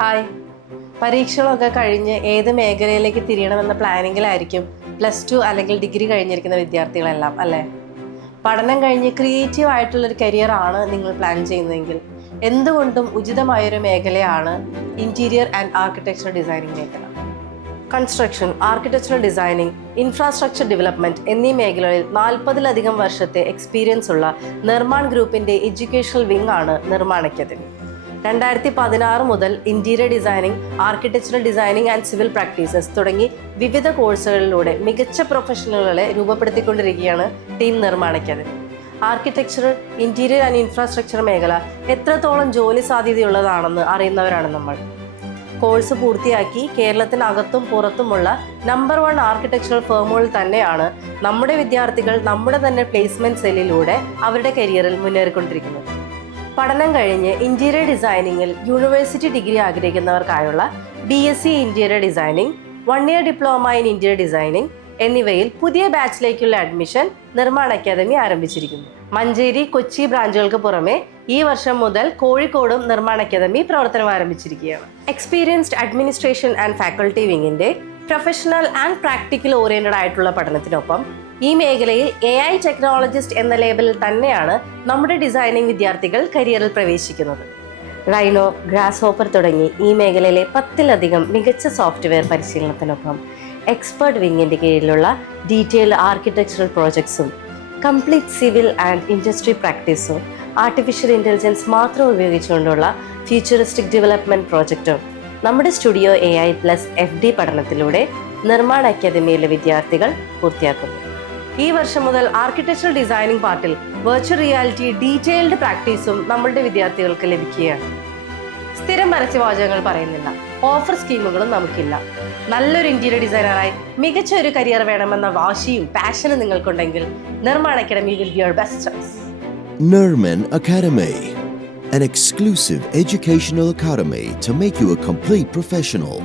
Hi, പരീക്ഷകളൊക്കെ കഴിഞ്ഞ് ഏത് മേഖലയിലേക്ക് തിരിയണമെന്ന പ്ലാനിങ്ങിലായിരിക്കും +2 അല്ലെങ്കിൽ ഡിഗ്രി കഴിഞ്ഞിരിക്കുന്ന വിദ്യാർത്ഥികളെല്ലാം അല്ലേ? പഠനം കഴിഞ്ഞ് ക്രിയേറ്റീവ് ആയിട്ടുള്ളൊരു കരിയറാണ് നിങ്ങൾ പ്ലാൻ ചെയ്യുന്നതെങ്കിൽ എന്തുകൊണ്ടും ഉചിതമായൊരു മേഖലയാണ് ഇൻറ്റീരിയർ ആൻഡ് ആർക്കിടെക്ചർ ഡിസൈനിങ് മേഖല. Construction, architectural designing, infrastructure development എന്നീ മേഖലകളിൽ 40-ലധികം വർഷത്തെ എക്സ്പീരിയൻസ് ഉള്ള നിർമ്മാൺ ഗ്രൂപ്പിൻ്റെ എഡ്യൂക്കേഷണൽ വിങ് ആണ് നിർമ്മാൺ അക്കാദമി. 2016 മുതൽ interior designing, architectural designing and civil practices തുടങ്ങി വിവിധ കോഴ്സുകളിലൂടെ മികച്ച പ്രൊഫഷണലുകളെ രൂപപ്പെടുത്തിക്കൊണ്ടിരിക്കുകയാണ് team Nirman Academy. Architectural, interior and infrastructure മേഖല എത്രത്തോളം ജോലി സാധ്യതയുള്ളതാണെന്ന് അറിയുന്നവരാണ് നമ്മൾ. കോഴ്സ് പൂർത്തിയാക്കി കേരളത്തിനകത്തും പുറത്തുമുള്ള നമ്പർ 1 ആർക്കിടെക്ചറൽ ഫേമുകളിൽ തന്നെയാണ് നമ്മുടെ വിദ്യാർത്ഥികൾ നമ്മുടെ തന്നെ പ്ലേസ്മെൻറ്റ് സെല്ലിലൂടെ അവരുടെ കരിയറിൽ മുന്നേറിക്കൊണ്ടിരിക്കുന്നത്. പഠനം കഴിഞ്ഞ് ഇൻറ്റീരിയർ ഡിസൈനിങ്ങിൽ യൂണിവേഴ്സിറ്റി ഡിഗ്രി ആഗ്രഹിക്കുന്നവർക്കായുള്ള BSc interior designing, 1 year diploma in interior designing എന്നിവയിൽ പുതിയ ബാച്ചിലേക്കുള്ള അഡ്മിഷൻ നിർമ്മാൺ അക്കാദമി ആരംഭിച്ചിരിക്കുന്നു. മഞ്ചേരി, കൊച്ചി ബ്രാഞ്ചുകൾക്ക് പുറമെ ഈ വർഷം മുതൽ കോഴിക്കോടും നിർമ്മാൺ അക്കാദമി പ്രവർത്തനം ആരംഭിച്ചിരിക്കുകയാണ്. എക്സ്പീരിയൻസ്ഡ് അഡ്മിനിസ്ട്രേഷൻ ആൻഡ് ഫാക്കൽറ്റി വിങ്ങിൻ്റെ പ്രൊഫഷണൽ ആൻഡ് പ്രാക്ടിക്കൽ ഓറിയന്റഡ് ആയിട്ടുള്ള പഠനത്തിനൊപ്പം ഈ മേഖലയിൽ AI ടെക്നോളജിസ്റ്റ് എന്ന ലേബലിൽ തന്നെയാണ് നമ്മുടെ ഡിസൈനിങ് വിദ്യാർത്ഥികൾ കരിയറിൽ പ്രവേശിക്കുന്നത്. റൈനോ, ഗ്രാസ് ഹോപ്പർ തുടങ്ങി ഈ മേഖലയിലെ 10-ലധികം മികച്ച സോഫ്റ്റ്വെയർ പരിശീലനത്തിനൊപ്പം എക്സ്പേർട്ട് വിങ്ങിൻ്റെ കീഴിലുള്ള ഡീറ്റെയിൽഡ് ആർക്കിടെക്ചറൽ പ്രോജക്ട്സും കംപ്ലീറ്റ് സിവിൽ ആൻഡ് ഇൻഡസ്ട്രി പ്രാക്ടീസും ആർട്ടിഫിഷ്യൽ ഇൻ്റലിജൻസ് മാത്രം ഉപയോഗിച്ചുകൊണ്ടുള്ള ഫ്യൂച്ചറിസ്റ്റിക് ഡെവലപ്മെൻറ്റ് പ്രോജക്റ്റും നമ്മുടെ സ്റ്റുഡിയോ AI+FD പഠനത്തിലൂടെ നിർമ്മാൺ അക്കാദമിയിലെ വിദ്യാർത്ഥികൾ പൂർത്തിയാക്കുന്നു. ഈ വർഷം മുതൽ ആർക്കിടെക്ചറൽ ഡിസൈനിങ് പാർട്ടിൽ വെർച്വൽ റിയാലിറ്റി ഡീറ്റെയിൽഡ് പ്രാക്ടീസും നമ്മളുടെ വിദ്യാർത്ഥികൾക്ക് ലഭിക്കുകയാണ്. സ്ഥിരം പരസ്യവാചകങ്ങൾ പറയുന്നില്ല, ഓഫർ സ്കീമുകളും നമുക്കില്ല. നല്ലൊരു ഇൻറ്റീരിയർ ഡിസൈനറായി മികച്ച ഒരു കരിയർ വേണമെന്ന വാശിയും പാഷനും നിങ്ങൾക്കുണ്ടെങ്കിൽ Nirman Academy will be your best choice. Nirman Academy, an exclusive educational academy to make you a complete professional.